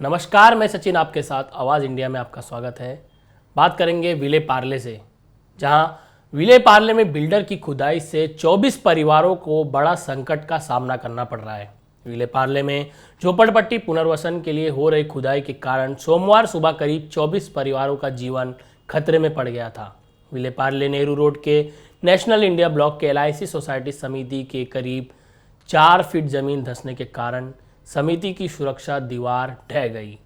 नमस्कार, मैं सचिन आपके साथ आवाज़ इंडिया में आपका स्वागत है। बात करेंगे विले पार्ले से, जहां विले पार्ले में बिल्डर की खुदाई से 24 परिवारों को बड़ा संकट का सामना करना पड़ रहा है। विले पार्ले में झोपड़पट्टी पुनर्वसन के लिए हो रही खुदाई के कारण सोमवार सुबह करीब 24 परिवारों का जीवन खतरे में पड़ गया था। विले पार्ले नेहरू रोड के नेशनल इंडिया ब्लॉक के LIC सोसाइटी समिति के करीब 4 फीट जमीन धंसने के कारण समिति की सुरक्षा दीवार ढह गई।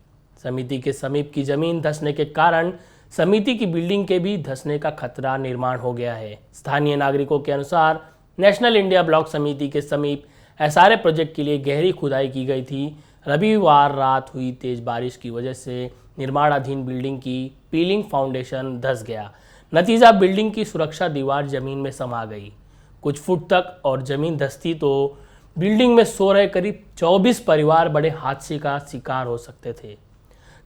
समिति के समीप की जमीन धंसने के कारण समिति की बिल्डिंग के भी धंसने का खतरा निर्माण हो गया है। स्थानीय नागरिकों के अनुसार नेशनल इंडिया ब्लॉक समिति के समीप SRA प्रोजेक्ट के लिए गहरी खुदाई की गई थी। रविवार रात हुई तेज बारिश की वजह से निर्माणाधीन बिल्डिंग की पीलिंग फाउंडेशन धंस गया। नतीजा बिल्डिंग की सुरक्षा दीवार जमीन में समा गई। कुछ फुट तक और जमीन धंसती तो बिल्डिंग में सो रहे करीब 24 परिवार बड़े हादसे का शिकार हो सकते थे।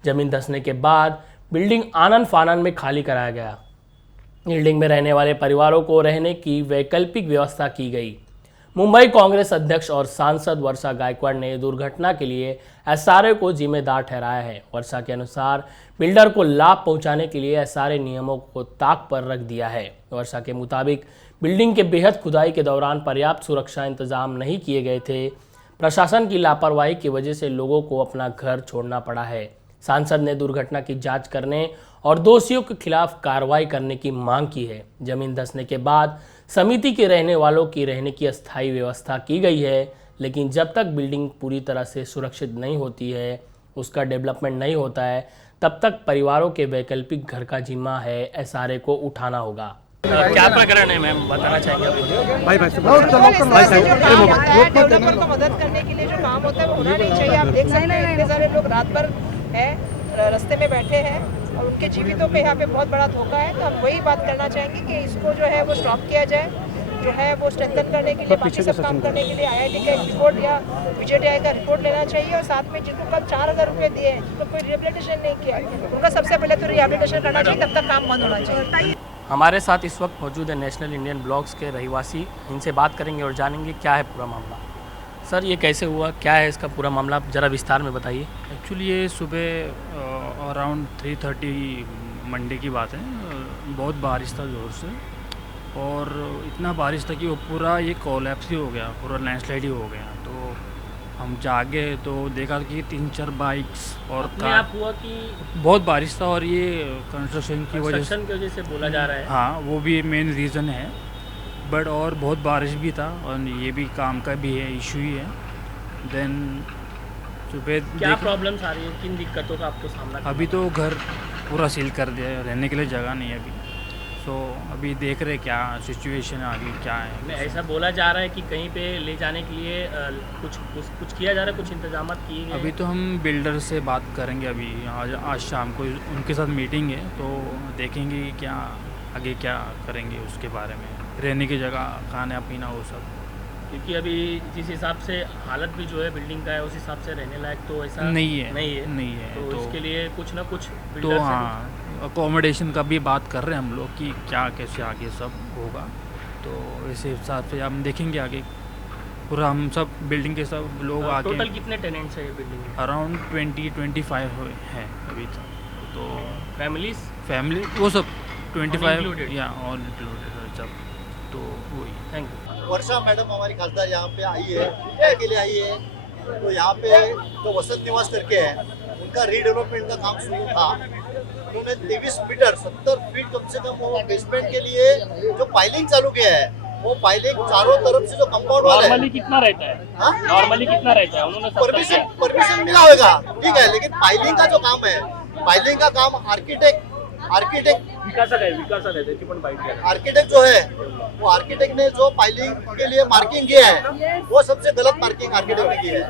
जमीन धंसने के बाद बिल्डिंग आनन फानन में खाली कराया गया। बिल्डिंग में रहने वाले परिवारों को रहने की वैकल्पिक व्यवस्था की गई। मुंबई कांग्रेस अध्यक्ष और सांसद वर्षा गायकवाड़ ने दुर्घटना के लिए SRA को जिम्मेदार ठहराया है। वर्षा के अनुसार बिल्डर को लाभ पहुंचाने के लिए SRA नियमों को ताक पर रख दिया है। वर्षा के मुताबिक बिल्डिंग के बेहद खुदाई के दौरान पर्याप्त सुरक्षा इंतजाम नहीं किए गए थे। प्रशासन की लापरवाही की वजह से लोगों को अपना घर छोड़ना पड़ा है। सांसद ने दुर्घटना की जांच करने और दोषियों के खिलाफ कार्रवाई करने की मांग की है। जमीन धंसने के बाद समिति के रहने वालों की रहने की अस्थायी व्यवस्था की गई है, लेकिन जब तक बिल्डिंग पूरी तरह से सुरक्षित नहीं होती है, उसका डेवलपमेंट नहीं होता है, तब तक परिवारों के वैकल्पिक घर का जिम्मा है SRA को उठाना होगा। क्या प्रकरण है मैम, बताना चाहेंगे आप? डेवलपर को मदद करने के लिए जो काम होता है वो होना नहीं चाहिए। आप देख सकते हैं इतने सारे लोग रात भर है रास्ते में बैठे हैं और उनके जीवितों पे यहाँ पे बहुत बड़ा धोखा है। तो हम वही बात करना चाहेंगे कि इसको जो है वो स्टॉप किया जाए, जो है वो स्ट्रेंथन करने के लिए, बाकी सब काम करने के लिए IIT का एक रिपोर्ट या VJTI का रिपोर्ट लेना चाहिए। और साथ में जिनको कल 4,000 रुपये दिए हैं, जिनको कोई रिहेबिलिटेशन नहीं किया है, उनका सबसे पहले तो रिहेबिलिटेशन करना चाहिए, तब तक काम बंद होना चाहिए। हमारे साथ इस वक्त मौजूद है नेशनल इंडियन ब्लॉक्स के रहवासी। इनसे बात करेंगे और जानेंगे क्या है पूरा मामला। सर, ये कैसे हुआ, क्या है इसका पूरा मामला, आप ज़रा विस्तार में बताइए। एक्चुअली ये सुबह अराउंड 3:30 मंडे की बात है। बहुत बारिश था ज़ोर से, और इतना बारिश था कि वो पूरा ये कोलैप्स ही हो गया, पूरा लैंडस्लाइड ही हो गया। तो हम जागे तो देखा कि 3-4 बाइक्स और कार। हुआ कि बहुत बारिश था और ये कंस्ट्रक्शन की वजह से बोला जा रहा है। हाँ, वो भी मेन रीज़न है। बट और बहुत बारिश भी था और ये भी काम का भी है, इशू ही है। देन सुबह क्या प्रॉब्लम्स आ रही है, किन दिक्कतों का आपको सामना अभी तो घर पूरा सील कर दिया है, रहने के लिए जगह नहीं है अभी। तो अभी देख रहे क्या सिचुएशन है, आगे क्या है। ऐसा बोला जा रहा है कि कहीं पे ले जाने के लिए कुछ किया जा रहा है, कुछ इंतजाम किए गए? अभी तो हम बिल्डर से बात करेंगे। अभी आज शाम को उनके साथ मीटिंग है, तो देखेंगे क्या आगे क्या करेंगे उसके बारे में, रहने की जगह, खाना पीना, वो सब। क्योंकि अभी जिस हिसाब से हालत भी जो है बिल्डिंग का है, उस हिसाब से रहने लायक तो ऐसा नहीं है। तो इसके लिए कुछ ना कुछ तो हाँ, अकोमोडेशन का भी बात कर रहे हैं हम लोग कि क्या कैसे आगे सब होगा। तो इसी हिसाब से हम देखेंगे आगे पूरा, हम सब बिल्डिंग के सब लोग आगे। टोटल कितने टेनेंट्स है ये बिल्डिंग में? अराउंड 20-25 है अभी तक। तो फैमिली वो सब 25 या ऑल इंक्लूडेड सब। तो वही। Thank you. वर्षा मैडम हमारी खासदार यहाँ पे आई है, क्या के लिए आई है? तो यहाँ पे जो वसंत निवास करके है, उनका रीडेवलपमेंट का काम शुरू था। उन्होंने 23 मीटर 70 फीट कम से कम वो बेसमेंट के लिए जो पाइलिंग चालू किया है, वो पाइलिंग चारों तरफ से जो कंपाउंड वाला है। नॉर्मली कितना रहता है? नॉर्मली कितना रहता है? उन्होंने परमिशन मिला होगा, ठीक है, लेकिन पाइलिंग का जो काम है, पाइलिंग का काम आर्किटेक्ट जो है, वो आर्किटेक्ट ने जो पाइलिंग के लिए मार्किंग किया है, वो सबसे गलत मार्किंग आर्किटेक्ट ने की है।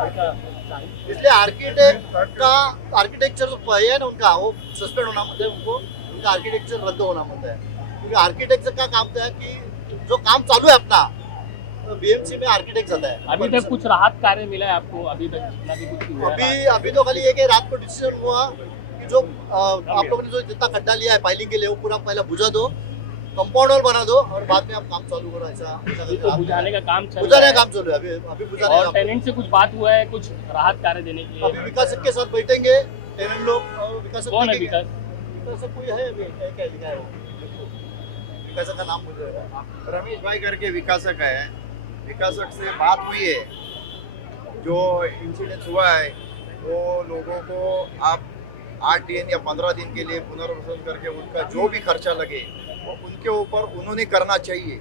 इसलिए आर्किटेक्चर जो है ना उनका, वो सस्पेंड होना मतलब है, उनको उनका आर्किटेक्चर रद्द होना मतलब है। क्योंकि आर्किटेक्चर का काम तो है कि जो काम चालू है अपना, तो BMC में आर्किटेक्ट आता है। अभी तक कुछ राहत कार्य मिला है आपको? अभी तक जितना भी कुछ हुआ है? अभी तो खाली ये कि रात को डिसीजन हुआ कि जो आप लोगों ने जो जितना खड्डा लिया है पाइलिंग के लिए, वो पूरा पहले बुझा दो। कंपाउंड वॉल बना दो और बाद में आप काम चालू करो, ऐसा तो बुझाने का काम चल बुझाने रहा का काम चल रहा है अभी बुझाने और का टेनेंट से कुछ बात हुआ है, कुछ राहत कार्य देने के अभी लिए? विकासक के साथ बैठेंगे टेनेंट लोग और विकासक कौन है देखेंगे। विकास? विकासक कोई है अभी क्या लिखा है वो, विकासक का नाम मुझे रमेश भाई करके विकासक है, विकासक से बात हुई है, जो इंसिडेंट हुआ है वो लोगों को आप 8 दिन या 15 दिन के लिए पुनर्वसन करके उनका जो भी खर्चा लगे वो उनके ऊपर उन्होंने करना चाहिए।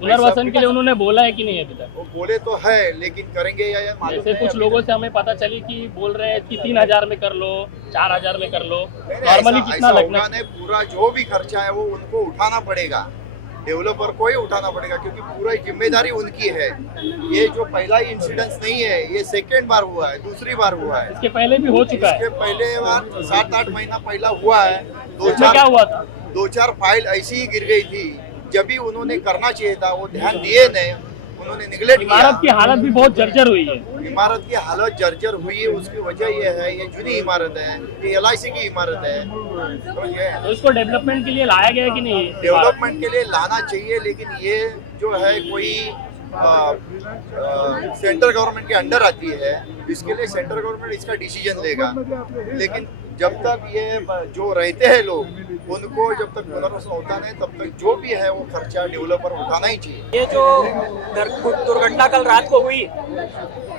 पुनर्वसन के लिए उन्होंने बोला है कि नहीं अभी तक? वो बोले तो है लेकिन करेंगे या मालूम जैसे नहीं कुछ अभी लोगों तक। से हमें पता चली कि बोल रहे हैं कि 3000 में कर लो, 4000 में कर लो, नहीं, नॉर्मली ऐसा- कितना ऐसा लगना होगा नहीं, पूरा जो भी खर्चा है वो उनको उठाना पड़ेगा, डेवलपर को ही उठाना पड़ेगा क्योंकि पूरा जिम्मेदारी उनकी है। ये जो पहला ही इंसिडेंस नहीं है, ये सेकेंड बार हुआ है, दूसरी बार हुआ है। इसके पहले भी हो चुका इसके है। पहले बार 7-8 महीना पहला हुआ है, इसमें क्या हुआ था? 2-4 फाइल ऐसी ही गिर गई थी, जब भी उन्होंने करना चाहिए था वो ध्यान दिए नहीं, उन्होंने निगलेक्ट इमारत की किया। हालत भी बहुत जर्जर हुई है। इमारत की हालत जर्जर हुई है, उसकी वजह ये है, ये जुनी इमारत है, ये LIC की इमारत है, तो ये तो इसको डेवलपमेंट के लिए लाया गया है कि नहीं? डेवलपमेंट के लिए लाना चाहिए, लेकिन ये जो है कोई सेंट्रल गवर्नमेंट के अंडर आती है, इसके लिए सेंट्रल गवर्नमेंट इसका डिसीजन लेगा। लेकिन जब तक ये जो रहते हैं लोग उनको जब तक पुनर्वसन होता नहीं तब तक जो भी है वो खर्चा डेवलपर उठाना ही चाहिए। ये जो दुर्घटना कल रात को हुई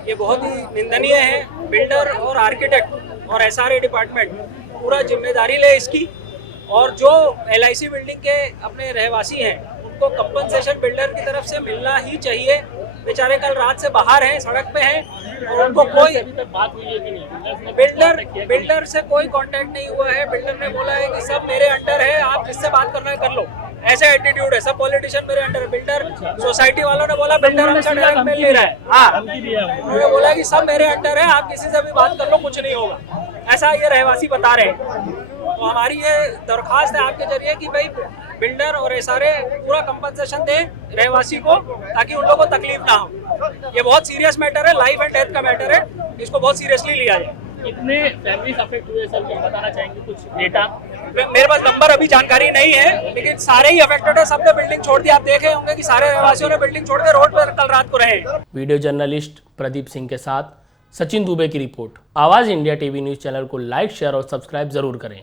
ये बहुत ही निंदनीय है। बिल्डर और आर्किटेक्ट और SRA डिपार्टमेंट पूरा जिम्मेदारी ले इसकी, और जो LIC बिल्डिंग के अपने रहवासी हैं उनको कंपनसेशन बिल्डर की तरफ से मिलना ही चाहिए। बेचारे कल रात से बाहर हैं, सड़क पे हैं और उनको कोई अभी तक बात हुई है कि नहीं? बिल्डर से कोई कांटेक्ट नहीं हुआ है। बिल्डर ने बोला है कि सब मेरे अंडर है, आप जिससे बात करना है कर लो, ऐसे एटीट्यूड है। सब पॉलिटिशियन मेरे अंडर है। बिल्डर सोसाइटी वालों ने बोला बिल्डर हमसे डायरेक्ट मिल नहीं रहा है। हाँ, धमकी दिया है। उन्होंने बोला कि सब मेरे अंडर है, आप किसी से भी बात कर लो, कुछ नहीं होगा, ऐसा ये रहवासी बता रहे हैं। तो हमारी ये दरख्वास्त है आपके जरिए कि भाई बिल्डर और SRA पूरा कंपनसेशन दे रहवासी को, ताकि उन लोगों को तकलीफ ना हो। ये बहुत सीरियस मैटर है, लाइफ एंड डेथ का मैटर है, इसको बहुत सीरियसली लिया जाए। कितने फैमिलीज अफेक्ट हुए सर, कुछ बताना चाहेंगे? कुछ डेटा? मेरे पास नंबर अभी जानकारी नहीं है, लेकिन सारे ही अफेक्टेड है, सबने बिल्डिंग छोड़ दी। आप देखे होंगे कि सारे रहवासियों ने बिल्डिंग छोड़ के रोड पर कल रात को रहे। वीडियो जर्नलिस्ट प्रदीप सिंह के साथ सचिन दुबे की रिपोर्ट। आवाज इंडिया टीवी न्यूज चैनल को लाइक, शेयर और सब्सक्राइब जरूर करें।